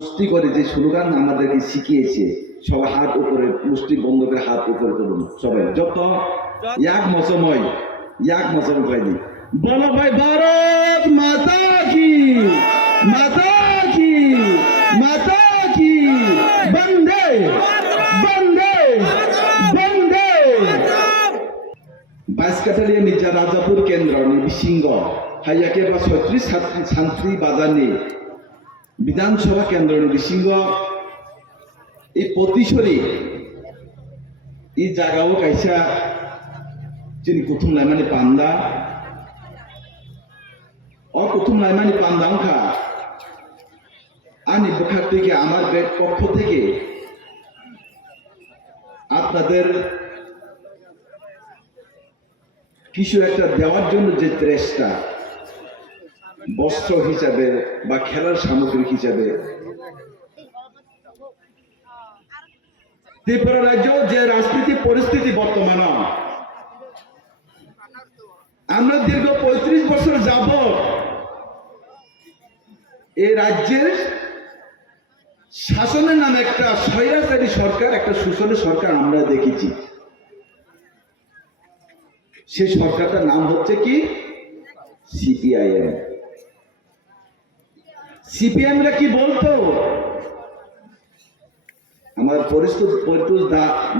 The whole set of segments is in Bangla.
মুষ্টি করে যে স্লোগান আমাদেরকে শিখিয়েছে, সবাই হাত উপরে, মুষ্টি বন্ধ করে হাত উপরে করুন সবাই, যত এক মৌসুময় পাইনি বলো ভাই, ভারত মাতা কি, মাতা কি, মাতা কি, বন্দে বন্দে বন্দে। বাইশকাঠালিয়া মির্জা রাজাপুর কেন্দ্র নিবিসিংহ হাইয়াকে বা ৩৬ ছাত্রী বাজানি বিধানসভা কেন্দ্র নিবিসিংহ এই প্রতিশরী এই জায়গাও কাইসা যিনি কুতুম লাইমানি পান্দা কুতুম লাইমানি পান্দাংখা আনি বোখার থেকে আমার পক্ষ থেকে আপনাদের কিছু একটা দেওয়ার জন্য যে চেষ্টা, বস্ত্র হিসাবে বা খেলার সামগ্রী হিসাবে, ত্রিপুরা রাজ্য যে রাজনৈতিক পরিস্থিতি বর্তমান, আমরা দীর্ঘ ৩৫ বছর যাবৎ এই রাজ্যের শাসনের নামে একটা স্বৈরাচারী সরকার, একটা শোষণের সরকার আমরা দেখেছি। সে সরকারটার নাম হচ্ছে কি সিপিআইএম। সিপিএমরা কি বলতো, আমার পরিস্থিতি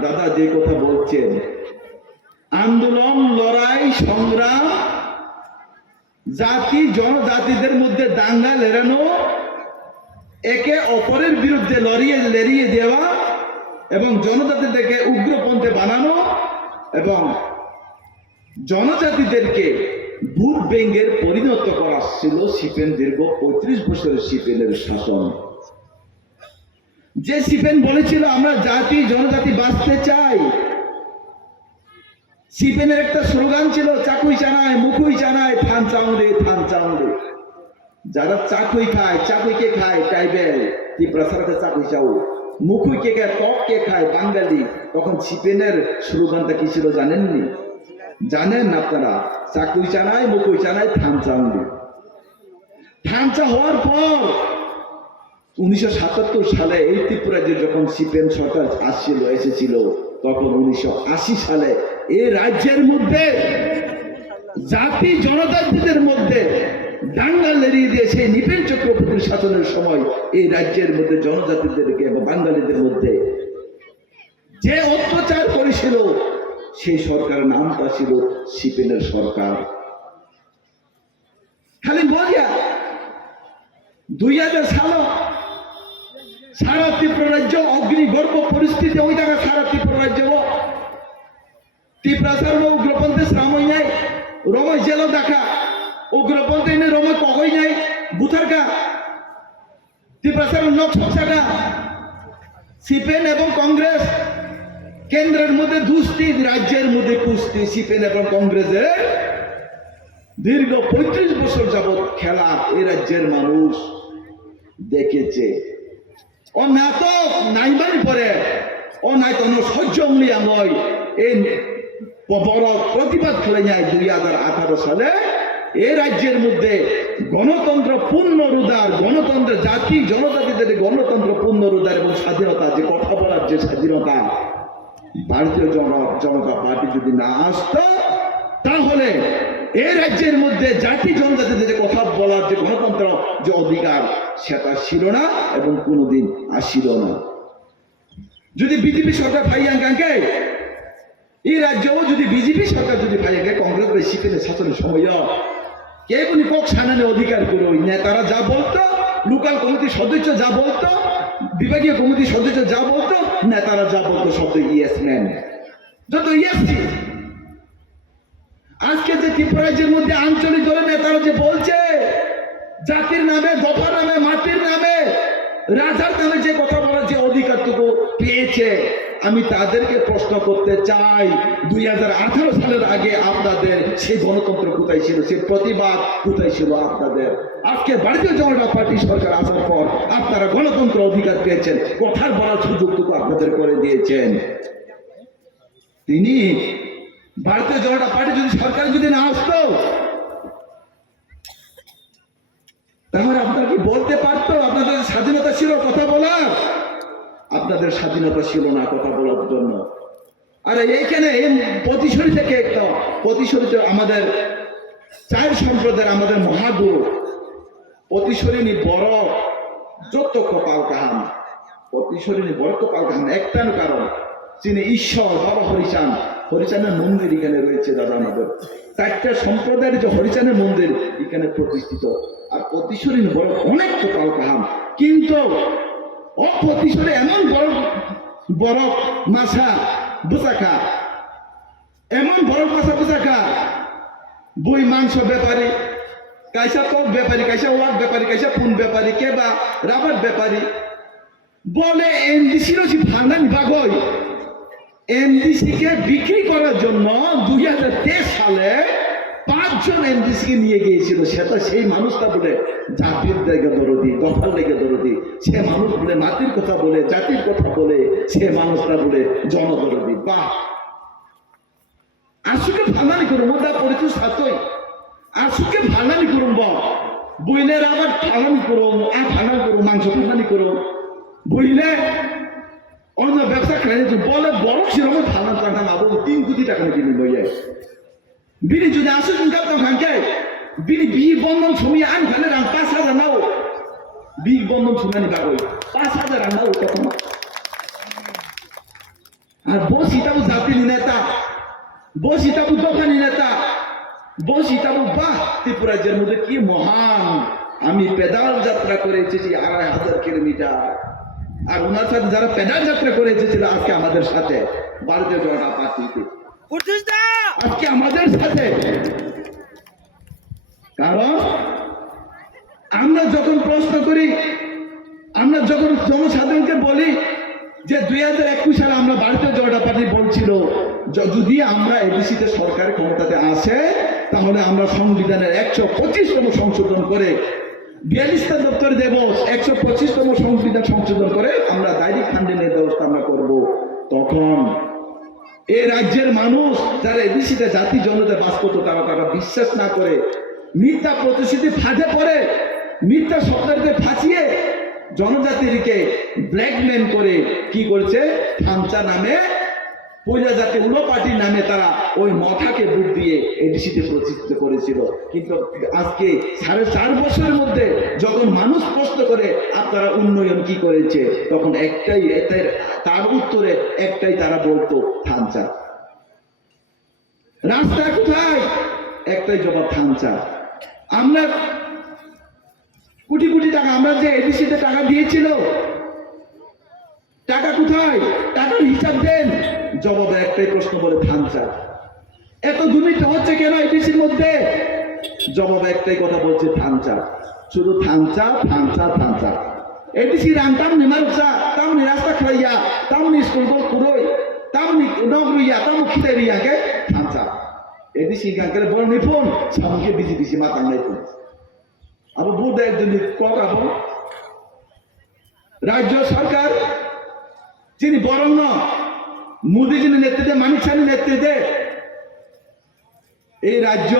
দাদা যে কথা বলছেন, আন্দোলন, লড়াই, সংগ্রাম, জাতি জনজাতিদের মধ্যে দাঙ্গা লেড়ানো, একে অপরের বিরুদ্ধে লড়িয়ে দেওয়া এবং জনজাতিদেরকে উগ্রপন্থী বানানো এবং জনজাতিদেরকে ভোট ব্যাংকের পরিণত করা ছিল সিপিএম দীর্ঘ ৩৫ বছরের সিপিএমের শাসন। যে সিপিএম বলেছিল আমরা জাতি জনজাতি বাঁচতে চাই, সিপিএমের একটা স্লোগান ছিল চাকুই চানায় মুখুই চানায় থান চাউরে থান চাউরে। যারা চাকুই খায়, চাকুইকে খায় ট্রাইবেল, ত্রিপুরাতে চাকুই চাউ, মুখুইকে খায়, টককে খায় বাঙালি। তখন সিপিএমের স্লোগানটা কি ছিল জানেননি? জানেন আপনারা? চাকুই চানায় মুখুই চানায় থান চাউরে। থানচা হওয়ার পর 1977 সালে এই ত্রিপুরাতে যখন সিপিএম সরকার এসেছিল, তখন 1980 সালে এই রাজ্যের মধ্যে জাতি জনজাতিদের মধ্যে দাঙ্গা লেড়িয়ে দিয়ে সেই নৃপেন চক্রবর্তীর শাসনের সময় এই রাজ্যের মধ্যে জনজাতিদেরকে এবং বাঙালিদের মধ্যে যে অত্যাচার করেছিল, সেই সরকারের নামটা ছিল সিপিএমের সরকার। খালি বলিয়া 2000 সাল সারা ত্রিপুরা রাজ্য অগ্নিগর্ভ পরিস্থিতি, ওই জায়গা সারা ত্রিপুরা রাজ্য ত্রিপুরা উগ্রপন্থী শ্রামই নাই, রময় জেল দেখা উগ্রপন্থী নেই, রময় কগই নাই, বুথারকা ত্রিপুরা লোকসভা সিপিএম এবং কংগ্রেস কেন্দ্রের মধ্যে দুষ্টি, রাজ্যের মধ্যে কুস্তি। সিপিএম এবং কংগ্রেসের দীর্ঘ 35 বছর যাবৎ খেলা এই রাজ্যের মানুষ দেখেছে। ও না তো নাইবানি পরে ও নাই তো সহ্য অংলিয়া নয়, এই বড় প্রতিবাদ করে যায় 2018 সালে এই রাজ্যের মধ্যে গণতন্ত্র পূর্ণ রুদার, গণতন্ত্র জাতি জনজাতিদের গণতন্ত্র পূর্ণ রুদার এবং স্বাধীনতা, যে কথা বলার যে স্বাধীনতা, ভারতীয় জনতা পার্টি যদি না আসতো তাহলে এই রাজ্যের মধ্যে জাতি জনজাতিদের কথা বলার যে গণতন্ত্র যে অধিকার, সেটা ছিল না এবং কোনোদিন আসিল না। যদি বিজেপি সরকার ফাইয়াঙ্কাঙ্কে এই রাজ্যেও যদি বিজেপি সরকার যদি ফাইয়াঙ্কে, কংগ্রেস বা সিপিএমের শাসনের সময় কে কোন কক সানানে অধিকার করে ওই নেতারা যা বলতো, লোকাল কমিটির সদস্য যা বলতো, বিভাগীয় কমিটির সদস্য যা বলতো, নেতারা যা বলতো শব্দ ইয়েস ম্যান, যত ইয়েস। আজকে যে ত্রিপুরা রাজ্যের মধ্যে আঞ্চলিক দলের নেতারা যে বলছে জাতির নামে, দফার নামে, মাটির নামে, রাজার নামে যে কথা বলার যে অধিকারটুকু পেয়েছে, আমি তাদেরকে প্রশ্ন করতে চাই 2018 সালের আগে আপনাদের সেই গণতন্ত্র কোথায় ছিল, সেই প্রতিবাদ কোথায় ছিল আপনাদের? আজকে ভারতীয় জনতা পার্টি সরকার আসার পর আপনারা গণতন্ত্র অধিকার পেয়েছেন, কথার বলার সুযোগটুকু আপনাদের করে দিয়েছেন। তিনি ভারতীয় জনতা পার্টি যদি সরকার যদি না আসতো, তাহলে আপনারা কি বলতে পারতো আপনাদের স্বাধীনতা ছিল কথা বলার? আপনাদের স্বাধীনতা ছিল না কথা বলার জন্য। আরে এইখানে এই পতিশরী থেকে একটা পতিশরীতে আমাদের চার সম্প্রদায়ের আমাদের মহাগুরু পতিশরী বড় যত কপাল কাহান, পতিশরী বড় কপাল কাহান একটার কারণ তিনি ঈশ্বর বাবা হরিচাঁদ, হরিচাঁদের মন্দির এখানে রয়েছে দাদা। আমাদের চারটা সম্প্রদায়ের যে হরিচাঁদের মন্দির এখানে প্রতিষ্ঠিত। আর পতিশরী বড় অনেক কপাল কাহান, কিন্তু অপতিশরী এমন বড় বড় মাছা বুচাখা, এমন বড় মাছা বুচাখা, বই মাংস ব্যাপারী, কাইসা কক ব্যাপারী, কাইসা ওয়াক ব্যাপারী, কাইসা ফোন ব্যাপারী, কে বা রাবার ব্যাপারী বলে এনডিসির ভান্ডানি বাগই এনডিসি কে বিক্রি করার জন্য 2023 সালে 5 জন এনডিসি কে নিয়ে গিয়েছিল। সেটা সেই মানুষটা বলে জাতির লেগে দরদি, দফার লেগে দরদি, সে মানুষ বলে মাটির কথা বলে, জাতির কথা বলে, সে মানুষটা বলে জনদরদি। বাহ, আসুকে ভান্ডানি করুম ওটা পরিচয় সাথই, আসুকে ভান্ডানি করুম বইলের আবার ফালানি করুম, আর ফালানি করুম, মাংস ফালানি করুম, বুঝলে অন্য ব্যবসা খাই বলে বড় সেরকম ফালান টাকা নাবো 3 কোটি টাকা কিনে বইয়ে বিনি যদি আসুক ইনকাম খানকে বিনি বিহি বন্ধন ছমি আন খানে রাং 5,000 নাও, বিহি বন্ধন ছুনানি বাগই 5,000 রাং নাও তখন। আর বসিটাবু জাতির নেতা, বসিটাবু দোকানি নেতা, বসিটাবু বাহ ত্রিপুরাজ্যের মধ্যে কি মহান। আমি পেদাল যাত্রা করে এসেছি 2,500 কিলোমিটার, আর ওনার সাথে যারা পেদাল যাত্রা করে এসেছিল আজকে আমাদের সাথে ভারতীয় জনতা পার্টিতে আজকে আমাদের সাথে। কারণ আমরা যখন প্রশ্ন করি, আমরা যখন জনসাধারণকে বলি যে 2021 সালে আমরা ভারতীয় জনতা পার্টি বলছিল যদি আমরা এডিসিতে সরকার ক্ষমতাতে আসে তাহলে আমরা সংবিধানের 125তম সংশোধন করে 42টা দপ্তর দেব, 125তম সংবিধান সংশোধন করে আমরা ডাইরেক্ট ফান্ডিংয়ের ব্যবস্থা আমরা করব। তখন এই রাজ্যের মানুষ যারা এডিসিতে জাতি জনতা বাস করতো তারা বিশ্বাস না করে মিথ্যা প্রতিশ্রুতি ফাঁদে পড়ে, মিথ্যা স্বপ্নকে ফাঁসিয়ে জনজাতিকে ব্ল্যাকমেল করে কি করেছে, থামচা নামে পয়লা জাতি উলো পার্টির নামে তারা ওই মথাকে ভোট দিয়ে এডিসিতে প্রতিষ্ঠিত করেছিল। কিন্তু আজকে 4.5 বছরের মধ্যে যখন মানুষ প্রশ্ন করে আপনারা উন্নয়ন কি করেছে, তখন একটাই তার উত্তরে একটাই তারা বলতো থামচা। রাস্তা কোথায়, একটাই জবাব থামচা। আমরা কোটি কোটি টাকা আমরা যে এডিসিতে টাকা দিয়েছিল, টাকা কোথায়, টাকার হিসাব দেন, জবাবে একটাই প্রশ্ন বলে থামচা। এত দুর্নীতি হচ্ছে কেন এডিসির মধ্যে, জবাবে একটাই কথা বলছে থামচা, শুধু থামচা থামচা থামচা। এডিসি রান্তাম নিমারুচা তামনি রাস্তা খাইয়া তামনি স্কুল বল কুরই তামনি নগরিয়া তামু খিদাইরিয়াকে থামচা। এডিসি গাঙ্কের বড় নিপুণ সামুকে বিজি বিজি মাতাং নাইপুণ আবার বুধ একজন করাবো রাজ্য সরকার যিনি বরণ্য মোদীজির নেতৃত্বে, মানিক সাহের নেতৃত্বে এই রাজ্য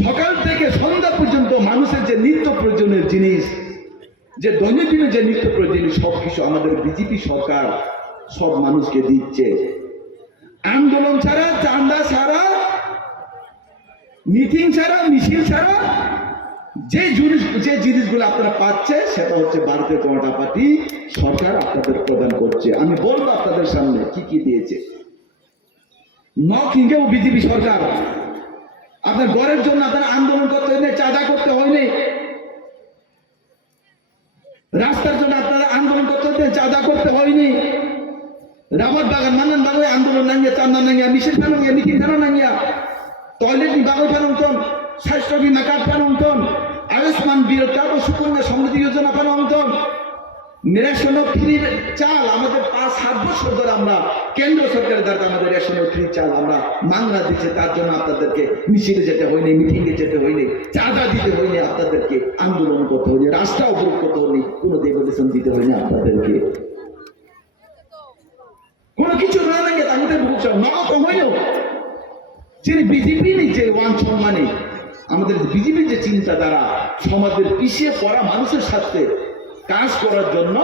সকাল থেকে সন্ধ্যা পর্যন্ত মানুষের যে নিত্য প্রয়োজনীয় জিনিস, যে দৈনন্দিন যে নিত্য প্রয়োজনীয় সবকিছু আমাদের বিজেপি সরকার সব মানুষকে দিচ্ছে। আন্দোলন ছাড়া, চাঁদা ছাড়া, মিটিং ছাড়া, মিছিল ছাড়া যে জিনিসগুলো আপনারা পাচ্ছে সেটা হচ্ছে ভারতীয় জনতা পার্টি সরকার আপনাদের প্রদান করছে। আমি বলবো আপনাদের সামনে কি কি দিয়েছে। নকিংকেও বিজেপি সরকার আপনার ঘরের জন্য আপনারা আন্দোলন করতে হয়নি, চাঁদা করতে হয়নি, রাস্তার জন্য আপনারা আন্দোলন করতে হয়নি, চাঁদা করতে হয়নি, রাবার বাগান মানান বাগায় আন্দোলন নাঙ্গিয়া, চান্দা নাঙ্গিয়া, মিছিল ফেলাঙ্গিয়া, মিটিং ফেলা নাঙ্গিয়া, টয়লেট বাগাই ফেলান্তন, স্বাস্থ্য বিমা কার্ড ফেলান্তন, আয়ুষ্মান কার্ড ও সুকন্যা সমৃদ্ধি যোজনা ফেলান্তন, রেশন ফ্রি চাল আমাদের 5-7 বছর ধরে আমরা কেন্দ্র সরকারের দ্বারা আমাদের রেশন ফ্রি চাল আমরা মাংলা দিচ্ছে। তার জন্য আপনাদেরকে মিছিলে যেতে হয়নি, মিটিংয়ে যেতে হয়নি, চাঁদা দিতে হয়নি, আপনাদেরকে আন্দোলন করতে হয়নি, রাস্তা অবরোধ করতে হয়নি, কোনো ডেপুটেশন দিতে হয়নি আপনাদেরকে, কোনো কিছু না লাগে তাদের বুঝছো না কমাইও যিনি বিজেপি নিচ্ছে ওয়ান সম্মানে আমাদের বিজেপির যে চিন্তাধারা, সমাজের পিছিয়ে পড়া মানুষের সাথে কাজ করার জন্য,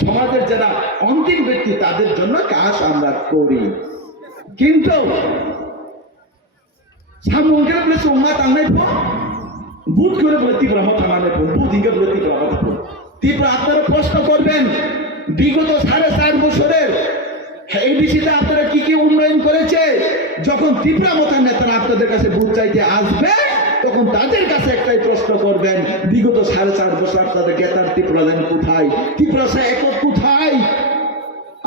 সমাজের যারা অন্তিম ব্যক্তি তাদের জন্য কাজ আমরা করি। কিন্তু সামুঙ্গের বলে সোমা টাঙ্গাই ফোন, বুধ করে বলে তীব্র থামানে ফোন, বুধ হিঙ্গে বলে তীব্র ফোন। তীব্র আপনারা প্রশ্ন করবেন, বিগত 4.5 বছরের এডিসিতে আপনারা কি কি উন্নয়ন করেছে? যখন ত্রিপুরা মতার নেতারা আপনাদের কাছে বুথ চাইতে আসবে, তখন তাদের কাছে একটাই প্রশ্ন করবেন, বিগত 4.5 বছর আপনাদের গেতার ত্রিপুরা লাইন কোথায়, ত্রিপুরা একক কোথায়?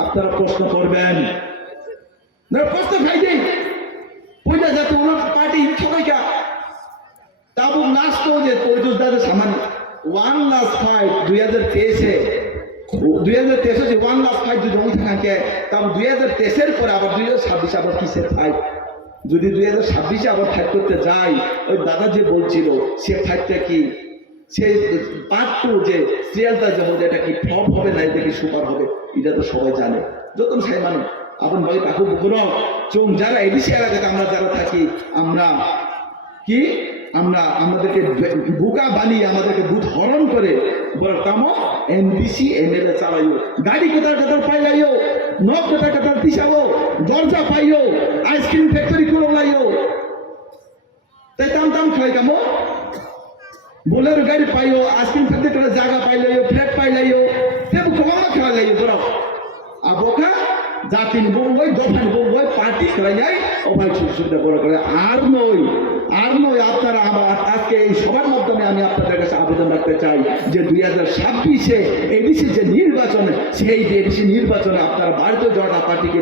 আপনারা প্রশ্ন করবেন। প্রশ্ন খাই দিই পয়লা যাতে ওনার পার্টি সবাইকা তাবু লাস্ট যে তৈজুস দাদের সামান্য 1 লাস্ট ফাইট 2023-এ 2023 যে 1 লাস্ট ফাইট যদি জমি থাকে, তারপর 2023-এর পরে আবার 2026 আবার কিসের ফাইট? যদি 2026-এ আবার ফাইট করতে যাই, ওই দাদা যে বলছিল সে ফাইটটা কি, সে পার্ট 2 যে সিরিয়ালটা যে হবে এটা কি ফ্লপ হবে না এটা কি সুপার হবে, এটা তো সবাই জানে। যতন সাই মানে আপন ভাই কাকু বুকুর চোখ যারা এডিসি এলাকাতে আমরা যারা থাকি, আমরা কি আমাদেরকে বোকা বানিয়ে আমাদেরকে বুথ হরণ করে বলতামো এমবিসি এমএলএ চালাইও, গাড়ি কোথার কোথার পাইলাইও, নখ কোথার কোথার পিছাবো, দরজা পাইও, আইসক্রিম ফ্যাক্টরি খুলে লাইও, তাই তাম খাই কামো বোলেরো গাড়ি পাইও, আইসক্রিম ফ্যাক্টরি করে জায়গা পাইলাইও, ফ্ল্যাট পাইলাইও, তেমন কমা খেলা লাইও তোরাও আবোকা জাতিন বই দফান বই পার্টি খেলাই যায় ও ভাই সুবিধা বড় করে আর নয় আপনারা আজকে এই সবার মাধ্যমে আমি আপনাদের কাছে আবেদন রাখতে চাই যে 2026-এ এডিসি যে নির্বাচনে, সেই এডিসি নির্বাচনে আপনারা ভারতীয় জনতা পার্টিকে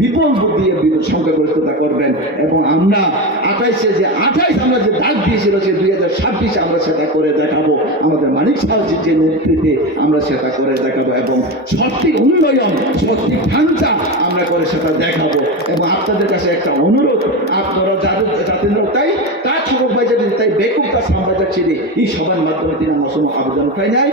বিপুল ভোট দিয়ে সংখ্যাগরিষ্ঠতা করবেন। এবং আমরা 28 আমরা যে ডাক দিয়েছিল যে 2026-এ আমরা সেটা করে দেখাবো, আমাদের মানিক সাহায্যের যে নেতৃত্বে আমরা সেটা করে দেখাবো এবং সঠিক উন্নয়ন, সঠিক ঢাঞ্চা আমরা করে সেটা দেখাবো। এবং আপনাদের কাছে একটা অনুরোধ, আপনারা যাদের তাই তার ছোট ভাই যদি তাই বেকুব তার সাম্রাজ্য ছেড়ে এই সবার মাধ্যমে তিনি আমার আবেদন উঠাই নাই।